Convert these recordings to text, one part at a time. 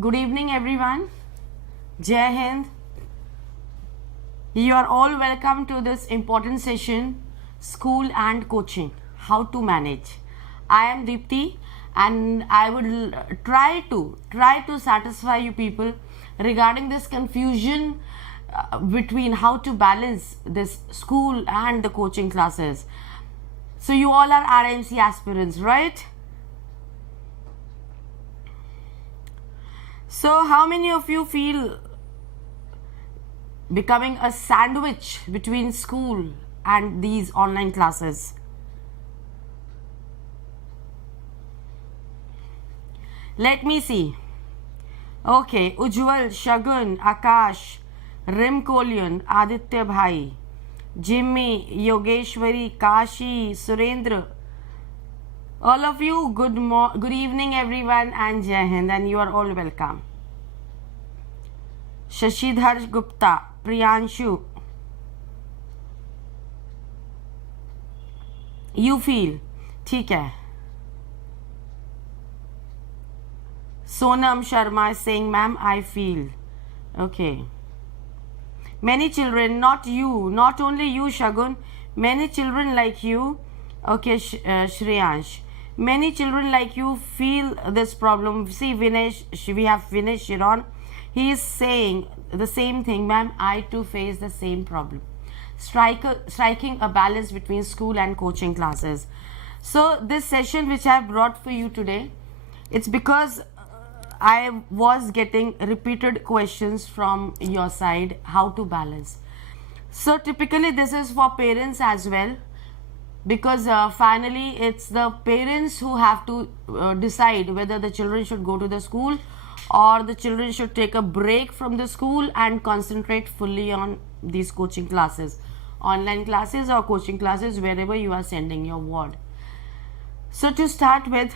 Good evening, everyone. Jai Hind. You are all welcome to this important session, School and Coaching, How to Manage. I am Deepti and I would try to satisfy you people regarding this confusion between how to balance this school and the coaching classes. So you all are RIMC aspirants, right? So how many of you feel becoming a sandwich between school and these online classes? Let me see. Okay, Ujjwal, Shagun, Akash, Rimkolian, Aditya Bhai, Jimmy, Yogeshwari, Kashi, Surendra. All of you, good evening everyone and Jai Hind, and you are all welcome. Shashidhar Gupta, Priyanshu. You feel, ठीक है. Sonam Sharma is saying, ma'am, I feel. Okay. Many children, not you, not only you, Shagun, many children like you, okay, Shreyansh, many children like you feel this problem. See, Vinesh, we have Vinesh Shiron, he is saying the same thing, ma'am, I too face the same problem. Striking a balance between school and coaching classes. So, this session which I have brought for you today, it's because I was getting repeated questions from your side, how to balance. So typically this is for parents as well, because finally it's the parents who have to decide whether the children should go to the school or the children should take a break from the school and concentrate fully on these coaching classes, online classes or coaching classes, wherever you are sending your ward. So to start with,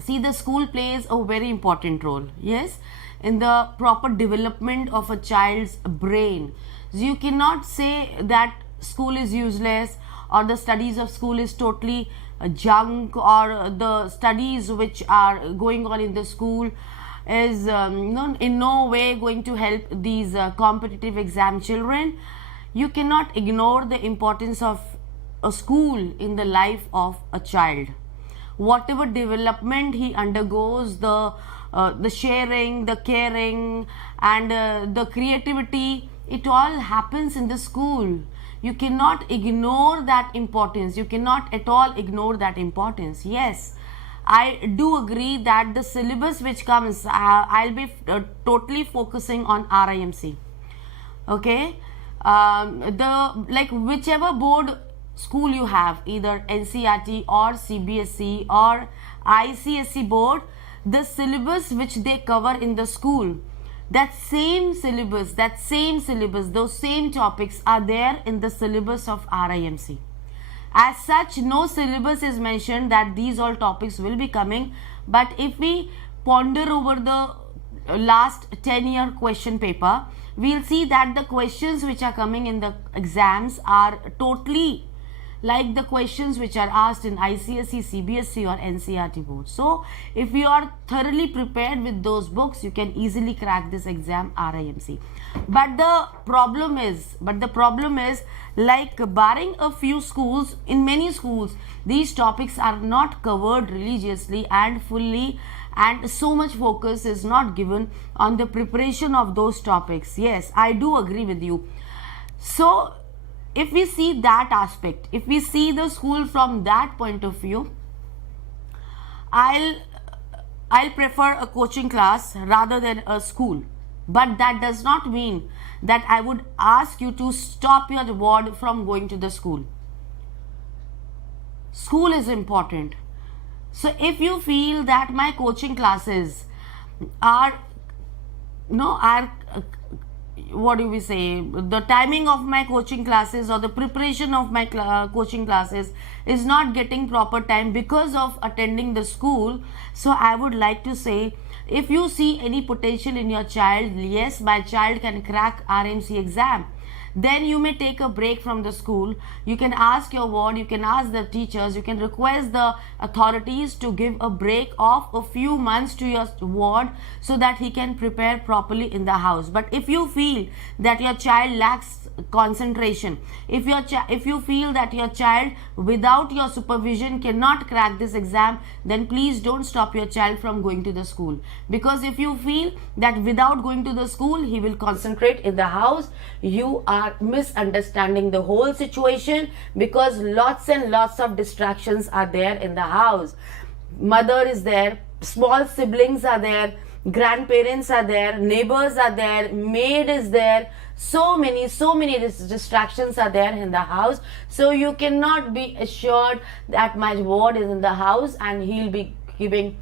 see, the school plays a very important role, yes, in the proper development of a child's brain. So you cannot say that school is useless or the studies of school is totally junk, or the studies which are going on in the school is in no way going to help these competitive exam children. You cannot ignore the importance of a school in the life of a child. Whatever development he undergoes, the sharing, the caring, and the creativity, it all happens in the school. You cannot ignore that importance. You cannot at all ignore that importance. Yes, I do agree that the syllabus which comes, I'll be totally focusing on RIMC. Okay, whichever board school you have, either NCERT or CBSE or ICSE board, the syllabus which they cover in the school, that same syllabus, those same topics are there in the syllabus of RIMC. As such, no syllabus is mentioned that these all topics will be coming, but if we ponder over the last 10-year question paper, we'll see that the questions which are coming in the exams are totally like the questions which are asked in ICSE, CBSE or NCERT board. So, if you are thoroughly prepared with those books, you can easily crack this exam RIMC. But the problem is, like barring a few schools, in many schools, these topics are not covered religiously and fully, and so much focus is not given on the preparation of those topics. Yes, I do agree with you. So, if we see that aspect, if we see the school from that point of view, I'll prefer a coaching class rather than a school. But that does not mean that I would ask you to stop your ward from going to the school. School is important. So if you feel that my coaching classes are what do we say, the timing of my coaching classes or the preparation of my coaching classes is not getting proper time because of attending the school, so I would like to say, if you see any potential in your child, yes, my child can crack RIMC exam, then you may take a break from the school. You can ask your ward, you can ask the teachers, you can request the authorities to give a break of a few months to your ward so that he can prepare properly in the house. But if you feel that your child lacks concentration, if you feel that your child without your supervision cannot crack this exam, then please don't stop your child from going to the school. Because if you feel that without going to the school he will concentrate in the house, you are misunderstanding the whole situation, because lots and lots of distractions are there in the house. Mother is there, small siblings are there, grandparents are there, neighbors are there, maid is there, so many distractions are there in the house. So you cannot be assured that my ward is in the house and he'll be giving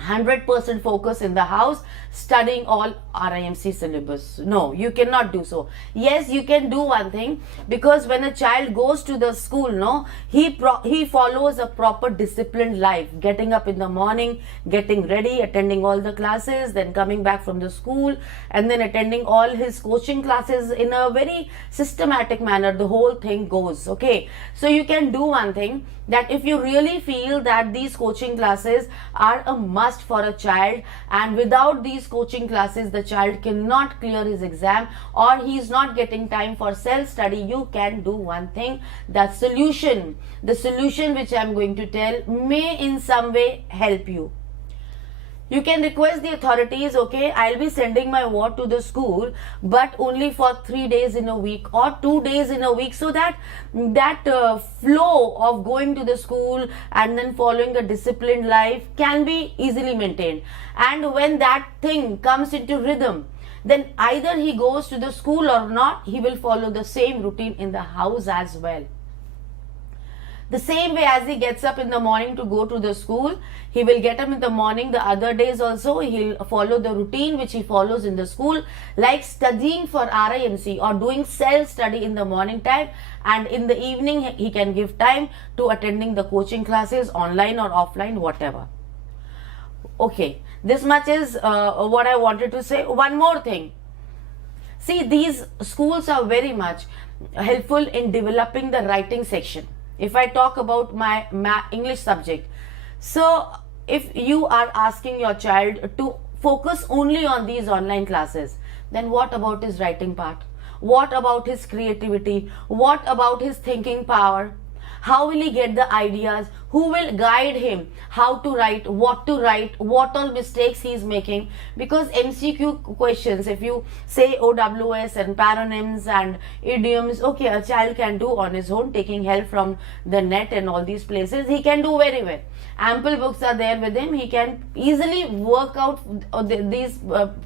100% focus in the house studying all RIMC syllabus. No, you cannot do so. Yes, you can do one thing, because when a child goes to the school, no, he follows a proper disciplined life, getting up in the morning, getting ready, attending all the classes, then coming back from the school, and then attending all his coaching classes in a very systematic manner. The whole thing goes, okay. So you can do one thing, that if you really feel that these coaching classes are a must for a child, and without these coaching classes the child cannot clear his exam, or he is not getting time for self study, you can do one thing. The solution which I am going to tell may in some way help you. You can request the authorities, okay, I'll be sending my ward to the school, but only for 3 days in a week or 2 days in a week, so that flow of going to the school and then following a disciplined life can be easily maintained. And when that thing comes into rhythm, then either he goes to the school or not, he will follow the same routine in the house as well. The same way as he gets up in the morning to go to the school, he will get up in the morning the other days also. He'll follow the routine which he follows in the school, like studying for RIMC or doing self-study in the morning time, and in the evening he can give time to attending the coaching classes, online or offline, whatever. Okay, this much is what I wanted to say. One more thing. See, these schools are very much helpful in developing the writing section. If I talk about my English subject, so if you are asking your child to focus only on these online classes, then what about his writing part? What about his creativity? What about his thinking power? How will he get the ideas? Who will guide him? How to write? What all mistakes he is making? Because MCQ questions, if you say OWS and paronyms and idioms, okay, a child can do on his own, taking help from the net and all these places. He can do very well. Ample books are there with him. He can easily work out these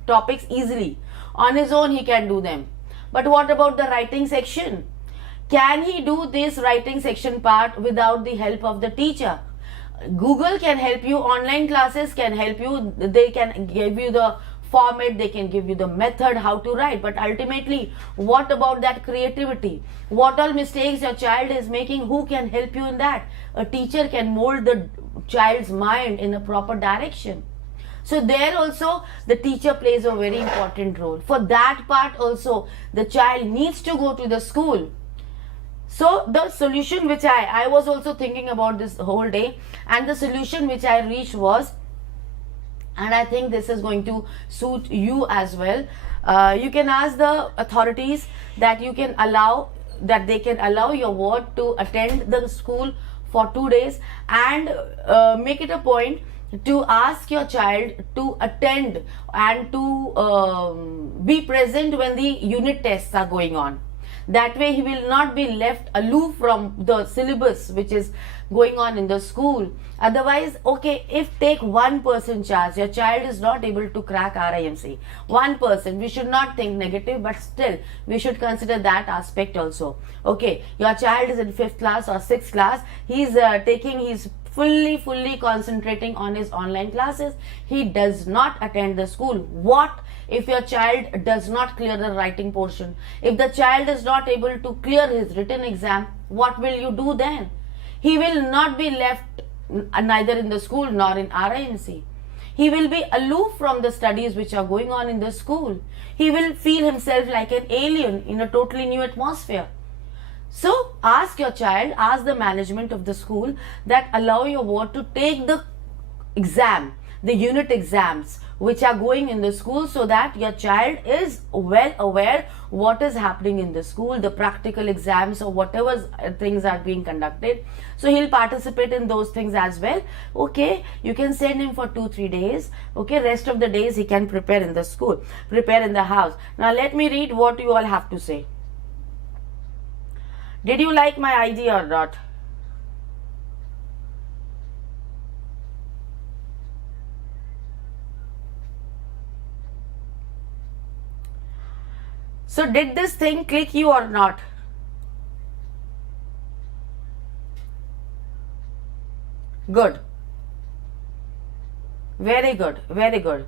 topics easily. On his own, he can do them. But what about the writing section? Can he do this writing section part without the help of the teacher? Google can help you, online classes can help you, they can give you the format, they can give you the method how to write, but ultimately, what about that creativity? What all mistakes your child is making, who can help you in that? A teacher can mold the child's mind in a proper direction. So there also the teacher plays a very important role. For that part also, the child needs to go to the school. So the solution which I was also thinking about this whole day, and the solution which I reached was, and I think this is going to suit you as well, you can ask the authorities that they can allow your ward to attend the school for 2 days, and make it a point to ask your child to attend and to be present when the unit tests are going on. That way he will not be left aloof from the syllabus which is going on in the school. Otherwise, okay, if take 1% chance, your child is not able to crack RIMC, 1%, we should not think negative, but still we should consider that aspect also. Okay, your child is in 5th class or 6th class, he's fully concentrating on his online classes, he does not attend the school. What if your child does not clear the writing portion? If the child is not able to clear his written exam, what will you do then? He will not be left neither in the school nor in RIMC. He will be aloof from the studies which are going on in the school. He will feel himself like an alien in a totally new atmosphere. So ask your child, ask the management of the school that allow your ward to take the exam, the unit exams which are going in the school, so that your child is well aware what is happening in the school, the practical exams or whatever things are being conducted. So he'll participate in those things as well. Okay, you can send him for 2-3 days. Okay, rest of the days he can prepare in the school, prepare in the house. Now let me read what you all have to say. Did you like my idea or not? So did this thing click you or not? Good. Very good. Very good.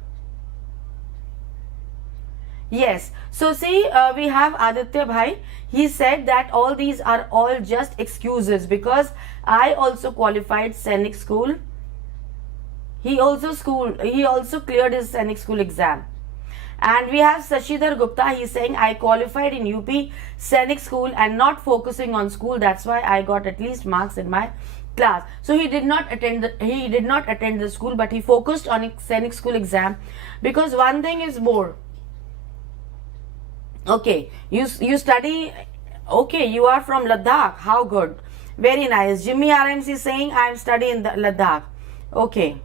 Yes. So see, we have Aditya Bhai. He said that all these are all just excuses because I also qualified Sainik school. He also cleared his Sainik school exam. And we have Sashidhar Gupta. He's saying I qualified in UP Sainik school and not focusing on school. That's why I got at least marks in my class. So he did not attend the school, but he focused on Sainik school exam, because one thing is more. Okay, you study. Okay, you are from Ladakh. How good. Very nice. Jimmy RMC is saying I am studying in Ladakh. Okay.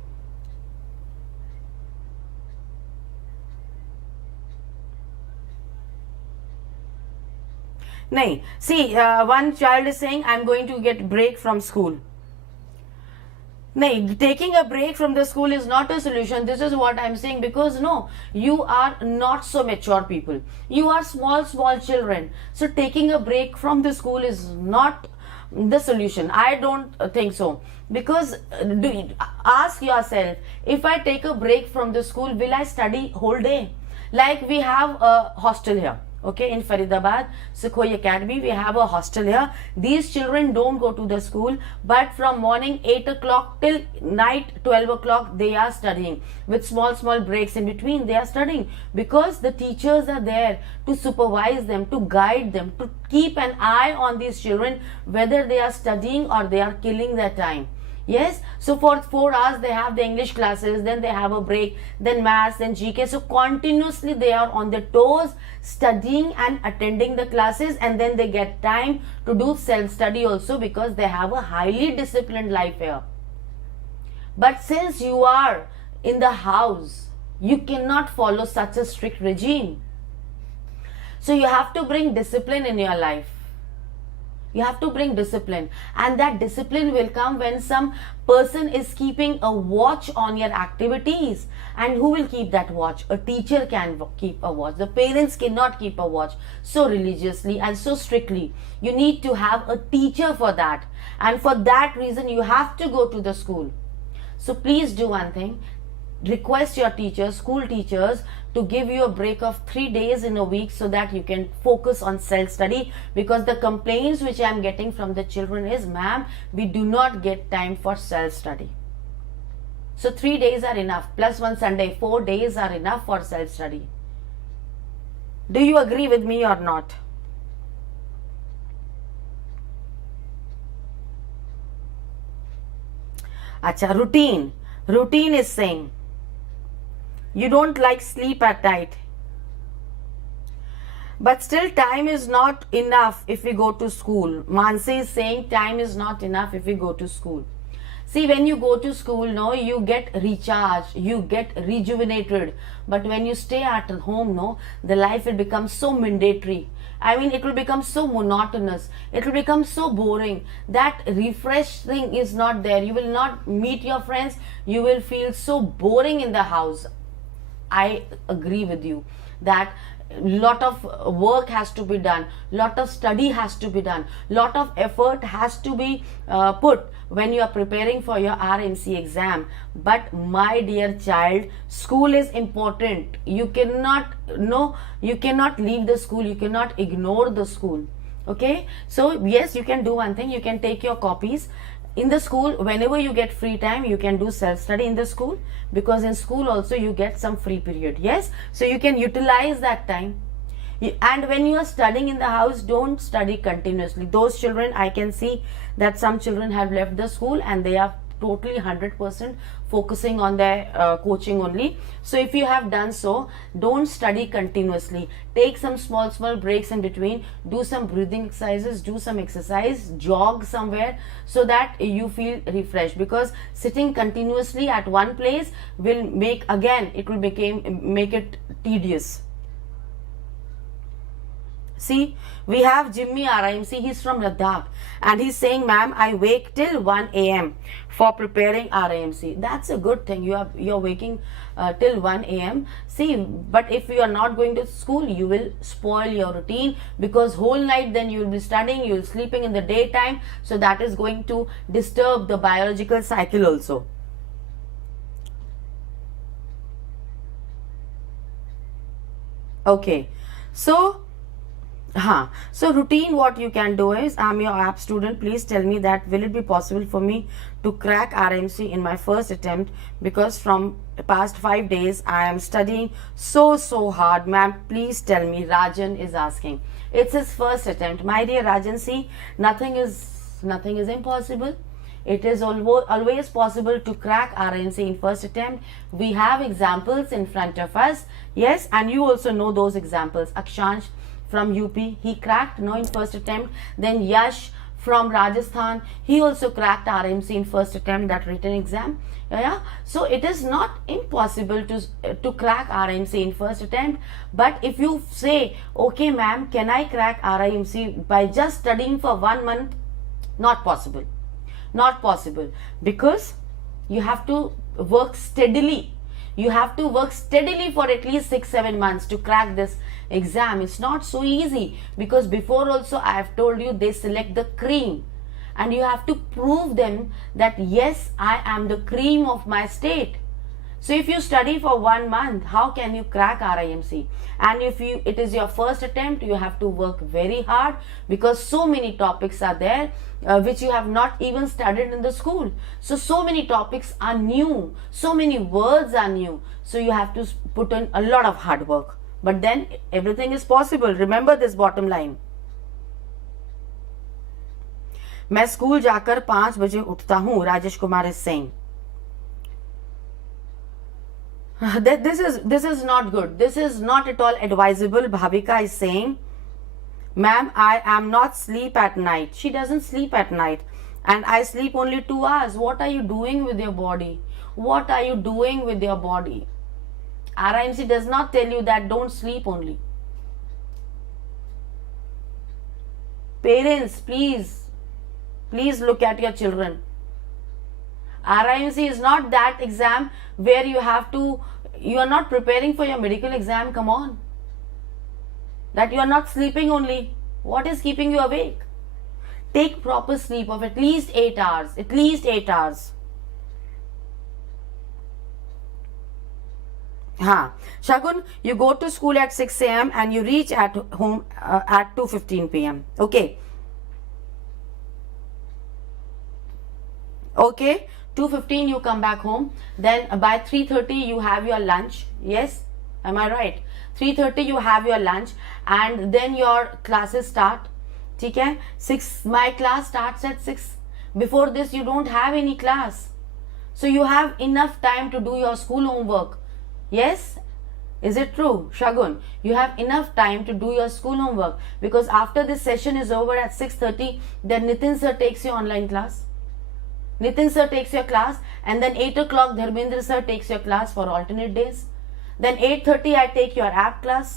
Nahin. See, one child is saying I'm going to get break from school. Nahin, taking a break from the school is not a solution. This is what I'm saying, because no, you are not so mature people. You are small children. So taking a break from the school is not the solution. I don't think so. Because ask yourself, if I take a break from the school, will I study whole day? Like we have a hostel here. Okay, in Faridabad, Sukhoi Academy, we have a hostel here. These children don't go to the school, but from morning 8 o'clock till night 12 o'clock, they are studying. With small breaks in between, they are studying. Because the teachers are there to supervise them, to guide them, to keep an eye on these children, whether they are studying or they are killing their time. Yes, so for 4 hours they have the English classes, then they have a break, then maths, then GK. So continuously they are on their toes, studying and attending the classes, and then they get time to do self-study also, because they have a highly disciplined life here. But since you are in the house, you cannot follow such a strict regime. So you have to bring discipline in your life. You have to bring discipline, and that discipline will come when some person is keeping a watch on your activities. And who will keep that watch? A teacher can keep a watch. The parents cannot keep a watch so religiously and so strictly. You need to have a teacher for that, and for that reason you have to go to the school. So please do one thing. Request your teachers, school teachers, to give you a break of 3 days in a week, so that you can focus on self-study. Because the complaints which I am getting from the children is, ma'am, we do not get time for self-study. So 3 days are enough, plus one Sunday, 4 days are enough for self-study. Do you agree with me or not? Acha, routine. Routine is saying, you don't like sleep at night. But still time is not enough if we go to school. Mansi is saying time is not enough if we go to school. See, when you go to school, no, you get recharged, you get rejuvenated. But when you stay at home, no, the life will become so mandatory. I mean, it will become so monotonous. It will become so boring. That refresh thing is not there. You will not meet your friends. You will feel so boring in the house. I agree with you that lot of work has to be done, lot of study has to be done, lot of effort has to be put when you are preparing for your RIMC exam. But my dear child, school is important. You cannot leave the school. You cannot ignore the school. Okay, so yes, you can do one thing. You can take your copies. in the school, whenever you get free time, you can do self study in the school, because in school also you get some free period. Yes, so you can utilize that time. And when you are studying in the house, don't study continuously. Those children, I can see that some children have left the school and they are totally 100% focusing on their coaching only. So if you have done so, don't study continuously. Take some small breaks in between, do some breathing exercises, do some exercise, jog somewhere, so that you feel refreshed, because sitting continuously at one place will make it tedious. See, we have Jimmy RIMC, he's from Ladakh, and he's saying, ma'am, I wake till 1 a.m. for preparing RIMC. That's a good thing. You're waking till 1 a.m. See, but if you are not going to school, you will spoil your routine, because whole night then you will be studying, you will be sleeping in the daytime. So that is going to disturb the biological cycle also. Okay, so routine, what you can do is, I'm your app student, please tell me that will it be possible for me to crack RIMC in my first attempt, because from past 5 days I am studying so hard. Ma'am, please tell me. Rajan is asking. It's his first attempt. My dear Rajan, see, nothing is impossible. It is always possible to crack RIMC in first attempt. We have examples in front of us. Yes, and you also know those examples. Akshansh from UP, he cracked in first attempt. Then Yash from Rajasthan, he also cracked RIMC in first attempt, that written exam. Yeah, so it is not impossible to crack RIMC in first attempt. But if you say, okay ma'am, can I crack RIMC by just studying for 1 month? Not possible. Not possible, because you have to work steadily. You have to work steadily for at least 6-7 months to crack this exam. It's not so easy, because before also I have told you, they select the cream, and you have to prove them that yes, I am the cream of my state. So if you study for 1 month, how can you crack RIMC? And if it is your first attempt, you have to work very hard, because so many topics are there which you have not even studied in the school. So many topics are new, so many words are new. So you have to put in a lot of hard work. But then everything is possible. Remember this bottom line. मैं school जाकर 5 बजे उठता हूँ, Rajesh Kumar is saying. This is not good. This is not at all advisable. Bhavika is saying, ma'am, I am not sleep at night. She doesn't sleep at night, and I sleep only 2 hours. What are you doing with your body? What are you doing with your body? RIMC does not tell you that don't sleep only. Parents, please look at your children. RIMC is not that exam where you are not preparing for your medical exam. Come on. That you are not sleeping only. What is keeping you awake? Take proper sleep of at least 8 hours. At least 8 hours. Shagun, you go to school at 6 a.m. and you reach at home at 2:15 p.m. Okay. Okay. 2:15 you come back home. Then by 3:30 you have your lunch. Yes, am I right? 3:30 you have your lunch, and then your classes start. Okay? 6. My class starts at 6. Before this you don't have any class, so you have enough time to do your school homework. Yes, is it true, Shagun? You have enough time to do your school homework, because after this session is over at 6:30, then Nitin sir takes your online class. Nitin sir takes your class, and then 8 o'clock Dharmendra sir takes your class for alternate days. Then 8:30 I take your app class.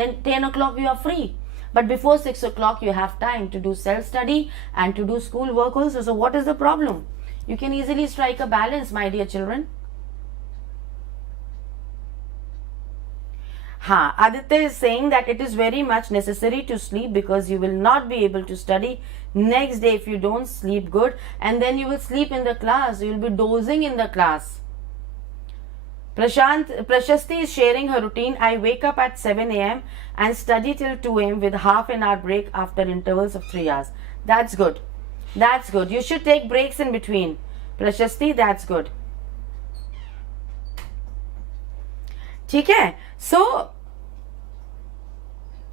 Then 10 o'clock you are free. But before 6 o'clock you have time to do self-study and to do school work also. So what is the problem? You can easily strike a balance, my dear children. Aditya is saying that it is very much necessary to sleep, because you will not be able to study next day if you don't sleep good, and then you will sleep in the class. You will be dozing in the class. Prashasti is sharing her routine. I wake up at 7 a.m. and study till 2 a.m. with half an hour break after intervals of 3 hours. That's good. That's good. You should take breaks in between. Prashasti, that's good. ठीक है? So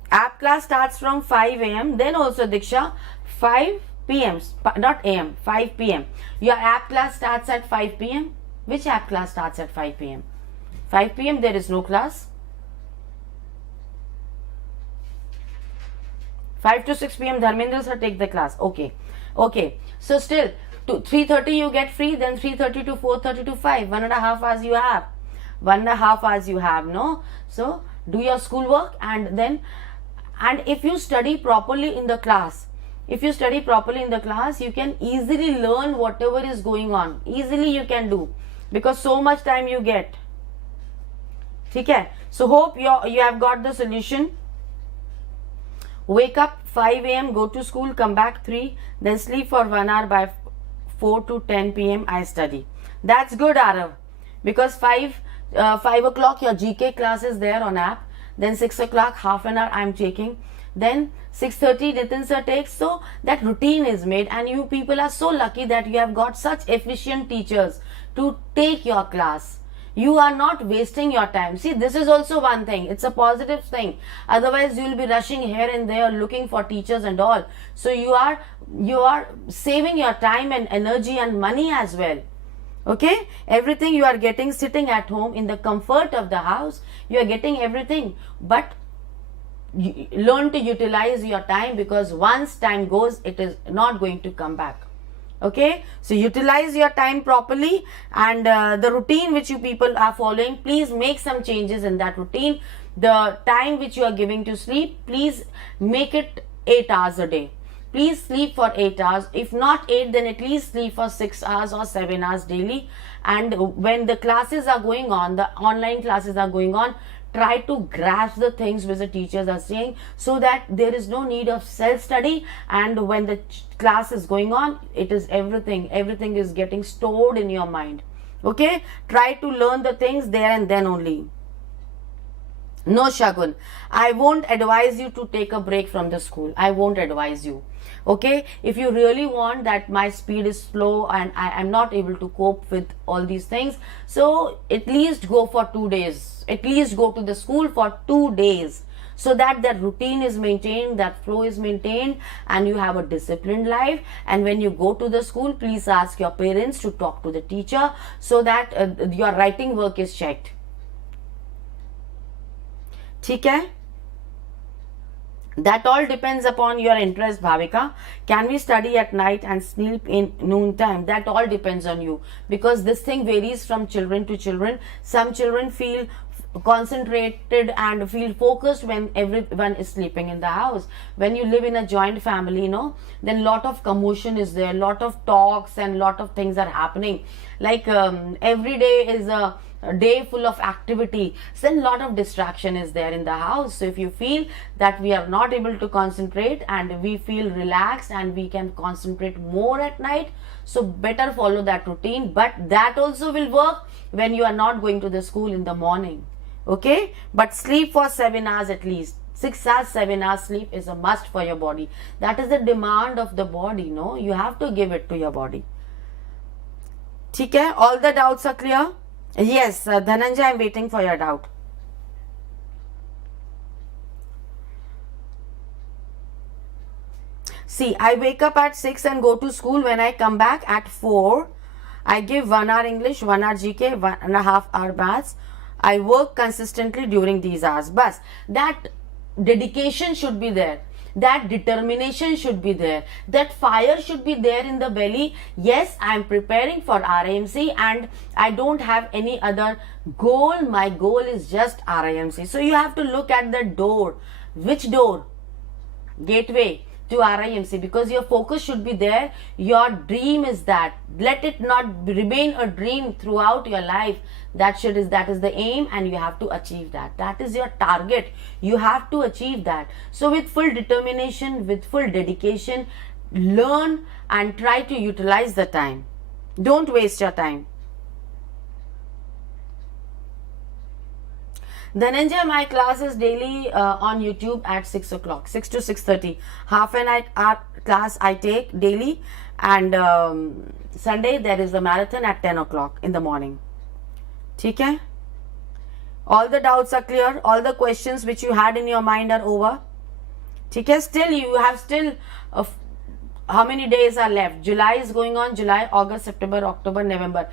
app class starts from 5 a.m. Then also Diksha, 5 p.m. not a.m. 5 p.m. Your app class starts at 5 p.m. Which app class starts at 5 p.m.? 5 p.m. there is no class. 5 to 6 p.m. Dharmendra sir take the class. Okay. Okay. So still, to 3:30 you get free, then 3:30 to 4:30 to 5. 1.5 hours you have. 1.5 hours you have, no? So do your schoolwork, and if you study properly in the class, you can easily learn whatever is going on. Easily you can do, because so much time you get. Okay? So hope you have got the solution. Wake up 5 a.m., go to school, come back 3, then sleep for 1 hour. By 4 to 10 p.m. I study. That's good, Arav, because 5 o'clock your GK class is there on app. Then 6 o'clock, half an hour I'm taking. Then 6:30 Nitin sir takes. So that routine is made, and you people are so lucky that you have got such efficient teachers to take your class. You are not wasting your time. See, this is also one thing. It's a positive thing. Otherwise, you will be rushing here and there looking for teachers and all. So you are saving your time and energy and money as well. Okay? Everything you are getting sitting at home in the comfort of the house. You are getting everything. But learn to utilize your time, because once time goes, it is not going to come back. Okay, so utilize your time properly, and the routine which you people are following, please make some changes in that routine. The time which you are giving to sleep, please make it 8 hours a day. Please sleep for 8 hours. If not 8, then at least sleep for 6 hours or 7 hours daily. And when the classes are going on, the online classes are going on, try to grasp the things which the teachers are saying, so that there is no need of self-study. And when the class is going on, it is everything is getting stored in your mind. Okay, try to learn the things there and then only. No, Shagun, I won't advise you to take a break from the school. I won't advise you. Okay, if you really want that my speed is slow and I am not able to cope with all these things, so at least go for 2 days. At least go to the school for 2 days, so that the routine is maintained, that flow is maintained, and you have a disciplined life. And when you go to the school, please ask your parents to talk to the teacher, so that your writing work is checked. ठीक है? That all depends upon your interest, Bhavika. Can we study at night and sleep in noon time? That all depends on you, because this thing varies from children to children. Some children feel concentrated and feel focused when everyone is sleeping in the house. When you live in a joint family, then lot of commotion is there, lot of talks and lot of things are happening. Like every day is a day full of activity, so a lot of distraction is there in the house. So if you feel that we are not able to concentrate and we feel relaxed and we can concentrate more at night, so better follow that routine. But that also will work when you are not going to the school in the morning. Okay, but sleep for 7 hours at least. 6 hours, 7 hours sleep is a must for your body. That is the demand of the body. You have to give it to your body. ठीक है? All the doubts are clear? Yes, Dhananjay, I am waiting for your doubt. See, I wake up at 6 and go to school. When I come back at 4, I give 1 hour English, 1 hour GK, 1.5 hour maths. I work consistently during these hours. But that dedication should be there. That determination should be there. That fire should be there in the belly. Yes, I am preparing for RIMC and I don't have any other goal. My goal is just RIMC. So you have to look at the door. Which door? Gateway to RIMC, because your focus should be there. Your dream is that. Let it not remain a dream throughout your life. That is the aim, and you have to achieve that. That is your target. You have to achieve that. So with full determination, with full dedication, learn and try to utilize the time. Don't waste your time. Dhananjay, my class is daily on YouTube at 6 o'clock, 6 to 6:30. Half an hour class I take daily, and Sunday there is the marathon at 10 o'clock in the morning. ठीक है? All the doubts are clear, all the questions which you had in your mind are over. ठीक है? Still you have still how many days are left? July is going on. July, August, September, October, November.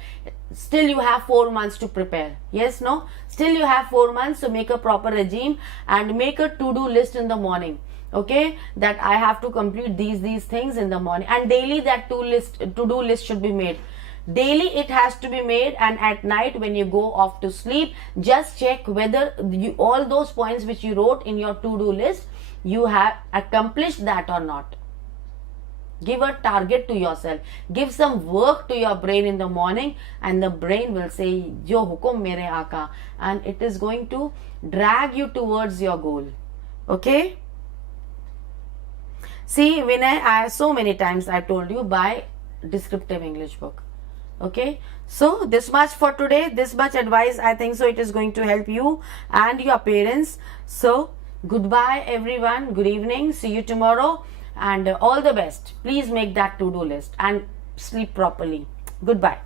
Still you have 4 months to prepare. Yes, no? Still you have 4 months to make a proper regime and make a to-do list in the morning. Okay, that I have to complete these things in the morning, and daily that to-do list should be made. Daily it has to be made, and at night when you go off to sleep, just check whether all those points which you wrote in your to-do list, you have accomplished that or not. Give a target to yourself. Give some work to your brain in the morning, and the brain will say, "Jo hukum mere aaka," and it is going to drag you towards your goal. Okay? See, Vinay, so many times I told you, buy descriptive English book. Okay, so this much for today. This much advice, I think so it is going to help you and your parents. So goodbye everyone, good evening, see you tomorrow, and all the best. Please make that to-do list and sleep properly. Goodbye.